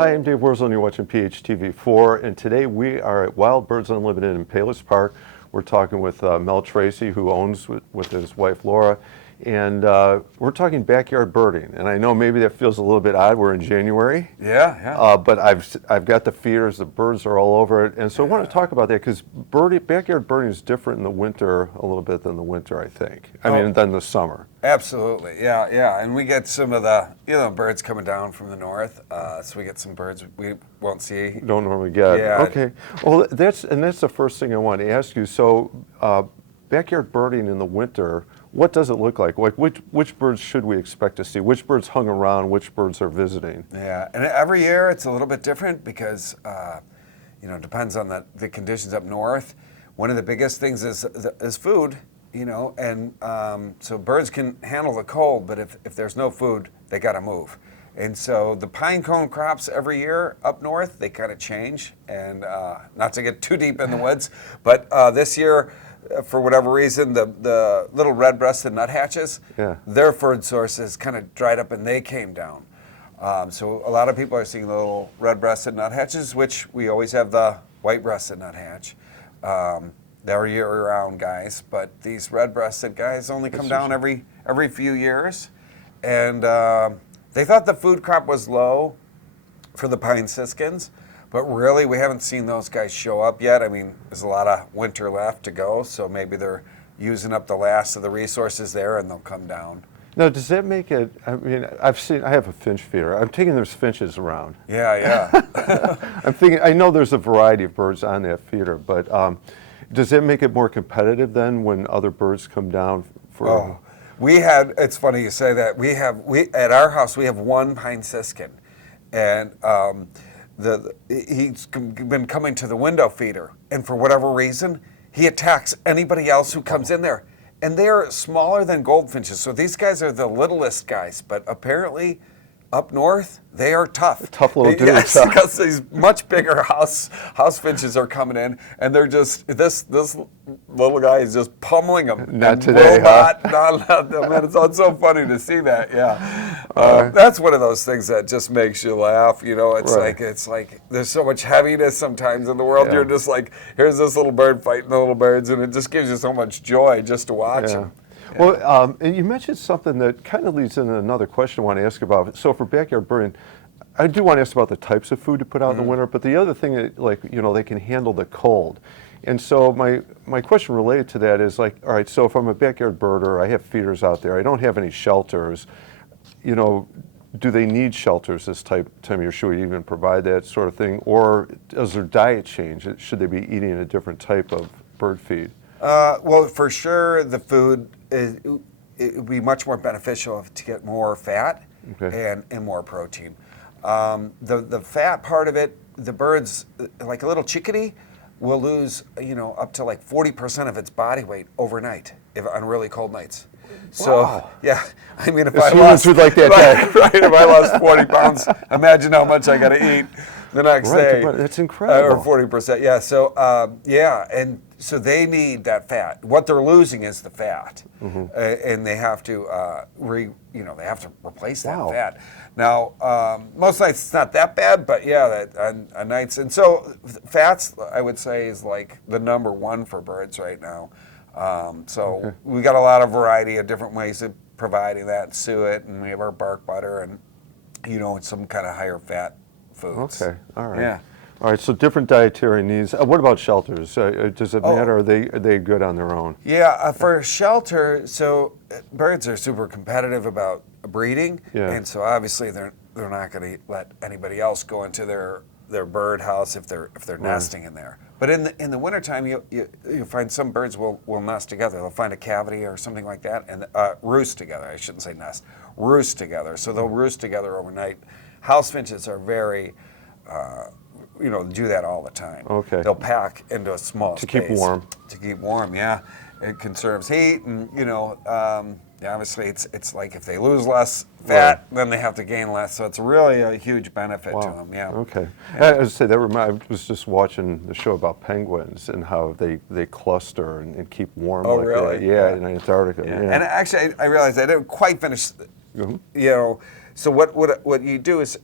Hi, I'm Dave Wurzel, and you're watching PHTV4, and today we are at Wild Birds Unlimited in Palos Park. We're talking with Mel Tracy, who owns with his wife Laura, and we're talking backyard birding. And I know maybe that feels a little bit odd. We're in January. Yeah. But I've got the feeders. The birds are all over it, and so I want to talk about that because backyard birding is different in the winter a little bit than the winter, I think. I mean, than the summer. Absolutely, yeah. And we get some of the, birds coming down from the north, so we get some birds we won't see. Don't normally get. Yeah. Okay. Well, that's the first thing I want to ask you. So, backyard birding in the winter, what does it look like? Like which birds should we expect to see? Which birds hung around? Which birds are visiting? Yeah, and every year it's a little bit different because, it depends on the conditions up north. One of the biggest things is food. And so birds can handle the cold, but if there's no food, they got to move. And so the pine cone crops every year up north, they kind of change. And not to get too deep in the woods, but this year, for whatever reason, the little red-breasted nuthatches, their food sources kind of dried up and they came down. So a lot of people are seeing the little red-breasted nuthatches, which we always have the white-breasted nuthatch. They're year-round guys, but these red-breasted guys only come down every few years. And they thought the food crop was low for the pine siskins, but really we haven't seen those guys show up yet. I mean, there's a lot of winter left to go, so maybe they're using up the last of the resources there and they'll come down. Now, does that make it, I mean, I have a finch feeder. I'm taking there's finches around. Yeah. I'm thinking, I know there's a variety of birds on that feeder, but does that make it more competitive then when other birds come down for? It's funny you say that. At our house, we have one pine siskin, and he's been coming to the window feeder, and for whatever reason, he attacks anybody else who comes in there. And they're smaller than goldfinches, so these guys are the littlest guys, but apparently up north, they are tough. Tough little dudes. Yes, because these much bigger house finches are coming in, and they're just, this little guy is just pummeling them. Not today, huh? Man, it's so funny to see that, yeah. That's one of those things that just makes you laugh, It's like there's so much heaviness sometimes in the world. Yeah. You're just like, here's this little bird fighting the little birds, and it just gives you so much joy just to watch them. Yeah. Well, and you mentioned something that kind of leads into another question I want to ask about. So for backyard birding, I do want to ask about the types of food to put out in the winter, but the other thing, they can handle the cold. And so my question related to that is all right, so if I'm a backyard birder, I have feeders out there, I don't have any shelters, do they need shelters this time of year? Should we even provide that sort of thing? Or does their diet change? Should they be eating a different type of bird feed? Well, for sure, the food it would be much more beneficial to get more fat and more protein. The fat part of it, the birds, like a little chickadee, will lose up to 40% of its body weight overnight on really cold nights. So I mean, if I lost, would like that if I lost 40 pounds, imagine how much I got to eat the next day. That's incredible. Or 40%, yeah. So and so they need that fat. What they're losing is the fat, and they have to they have to replace that fat. Now, most nights it's not that bad, but on nights, and so fats I would say is like the number one for birds right now. We got a lot of variety of different ways of providing that suet, and we have our bark butter and some kind of higher fat foods. Okay, all right. Yeah. All right, so different dietary needs. What about shelters? Does it matter? Are they good on their own? Yeah, for shelter, so birds are super competitive about breeding, and so obviously they're not going to let anybody else go into their bird house if they're nesting in there. But in the wintertime, you find some birds will nest together. They'll find a cavity or something like that and roost together. I shouldn't say nest, roost together. So they'll roost together overnight. House finches are very do that all the time. Okay. They'll pack into a small to space. keep warm. To keep warm, yeah. It conserves heat, and obviously it's like if they lose less fat, then they have to gain less. So it's really a huge benefit to them. Yeah. Okay. Yeah. As I say, I was just watching the show about penguins and how they cluster and keep warm. Oh, like really? that. Yeah, in Antarctica. Yeah. Yeah. And actually, I realized I didn't quite finish. So what you do is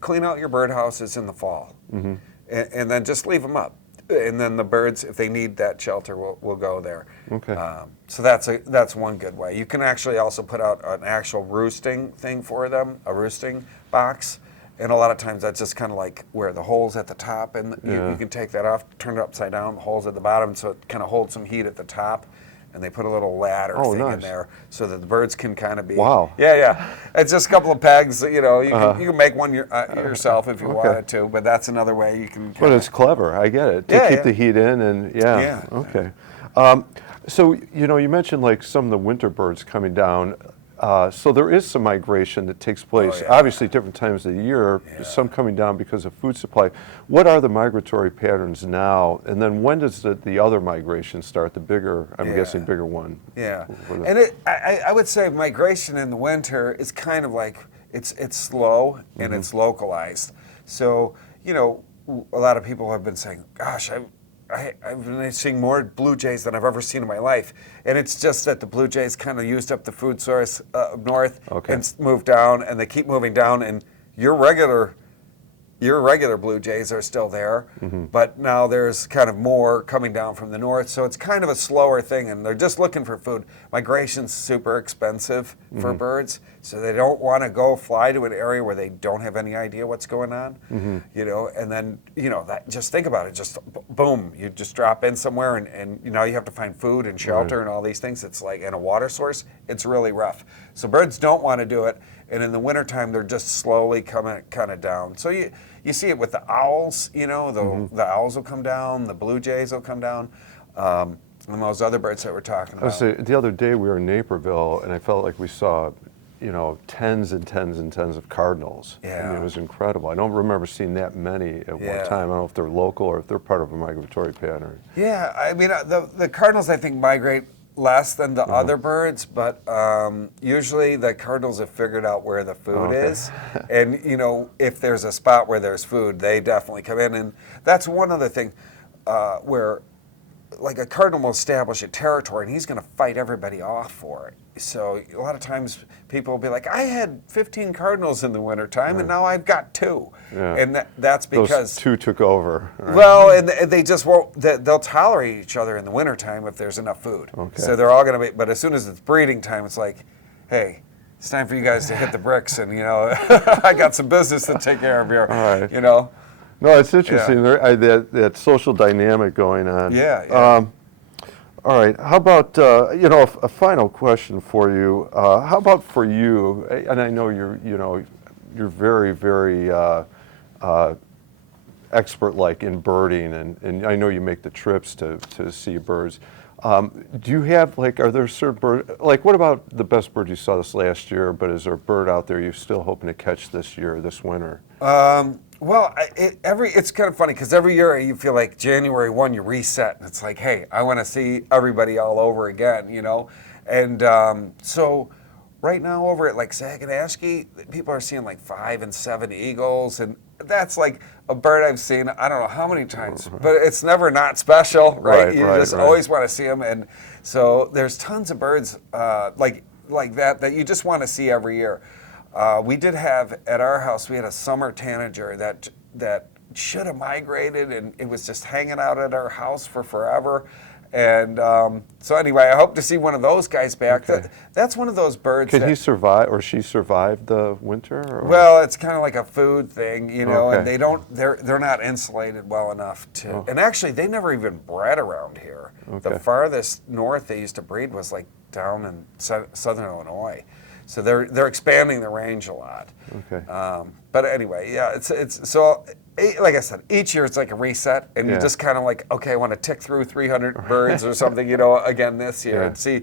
clean out your birdhouses in the fall, and then just leave them up. And then the birds, if they need that shelter, will go there. Okay. So that's one good way. You can actually also put out an actual roosting thing for them, a roosting box. And a lot of times that's just kind of like where the hole's at the top, and you can take that off, turn it upside down, the hole's at the bottom, so it kind of holds some heat at the top. And they put a little ladder thing in there so that the birds can kind of be. Wow. Yeah. It's just a couple of pegs. You know, you can make one yourself if you wanted to, but that's another way you can. But it's clever. I get it. To keep the heat in, and okay. So you mentioned like some of the winter birds coming down. So there is some migration that takes place. Obviously, different times of the year. Some coming down because of food supply. What are the migratory patterns now? And then when does the other migration start? The bigger, I'm guessing, bigger one. Yeah, and I would say migration in the winter is kind of like it's slow and it's localized. So a lot of people have been saying, "Gosh, I've been seeing more blue jays than I've ever seen in my life," and it's just that the blue jays kind of used up the food source up north and moved down, and they keep moving down, and your regular blue jays are still there, but now there's kind of more coming down from the north, so it's kind of a slower thing, and they're just looking for food. Migration's super expensive for birds, so they don't want to fly to an area where they don't have any idea what's going on, and then, just think about it, just boom, you just drop in somewhere, and now you have to find food and shelter and all these things. It's like, and a water source, it's really rough. So birds don't want to do it. And in the wintertime, they're just slowly coming kind of down. So you see it with the owls, the owls will come down, the blue jays will come down, and those other birds that we're talking about. The other day we were in Naperville, and I felt like we saw, tens and tens and tens of cardinals. Yeah. I mean, it was incredible. I don't remember seeing that many at one time. I don't know if they're local or if they're part of a migratory pattern. Yeah, I mean, the cardinals, I think, migrate less than the other birds, but usually the cardinals have figured out where the food is, and if there's a spot where there's food, they definitely come in. And that's one other thing where, like, a cardinal will establish a territory, and he's going to fight everybody off for it. So a lot of times people will be like, I had 15 cardinals in the wintertime, and now I've got 2. And that's because those 2 took over. Right? Well, and they just won't, they'll tolerate each other in the wintertime if there's enough food. So they're all going to be, but as soon as it's breeding time, it's like, hey, it's time for you guys to hit the bricks, and I got some business to take care of here. No, it's interesting, that social dynamic going on. All right. How about a final question for you? How about for you? And I know you're very, very expert-like in birding, and I know you make the trips to see birds. Do you have, like, are there certain birds, like, what about the best bird you saw this last year? But is there a bird out there you're still hoping to catch this winter? Well, it's kind of funny because every year you feel like January 1 you reset, and it's like, hey, I want to see everybody all over again, And so right now over at like Saganashkee, people are seeing like 5 and 7 eagles, and that's like a bird I've seen I don't know how many times, but it's never not special, right? You just always want to see them, and so there's tons of birds like that you just want to see every year. We did have, at our house, we had a summer tanager that should have migrated, and it was just hanging out at our house for forever. And so anyway, I hope to see one of those guys back. That's one of those birds. Could he survive, or she survive the winter? Or? Well, it's kind of like a food thing, and they're not insulated well enough to. And actually, they never even bred around here. The farthest north they used to breed was like down in southern Illinois. So they're expanding the range a lot. But anyway, it's so, like I said, each year it's like a reset, and you just kind of like, okay, I want to tick through 300 birds or something, again this year, and see.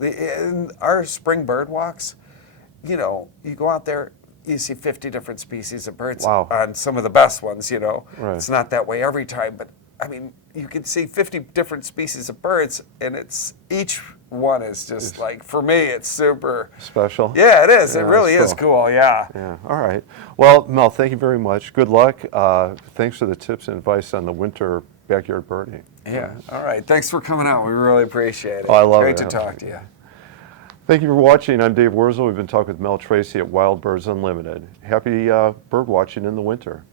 In our spring bird walks, you go out there, you see 50 different species of birds on some of the best ones. It's not that way every time, but I mean, you can see 50 different species of birds, and each one is just like, for me, it's super special. Yeah, it is. It really is cool. Yeah. All right. Well, Mel, thank you very much. Good luck. Thanks for the tips and advice on the winter backyard birding. Yeah. All right. Thanks for coming out. We really appreciate it. Oh, I love it. Great to talk to you. Thank you for watching. I'm Dave Wurzel. We've been talking with Mel Tracy at Wild Birds Unlimited. Happy bird watching in the winter.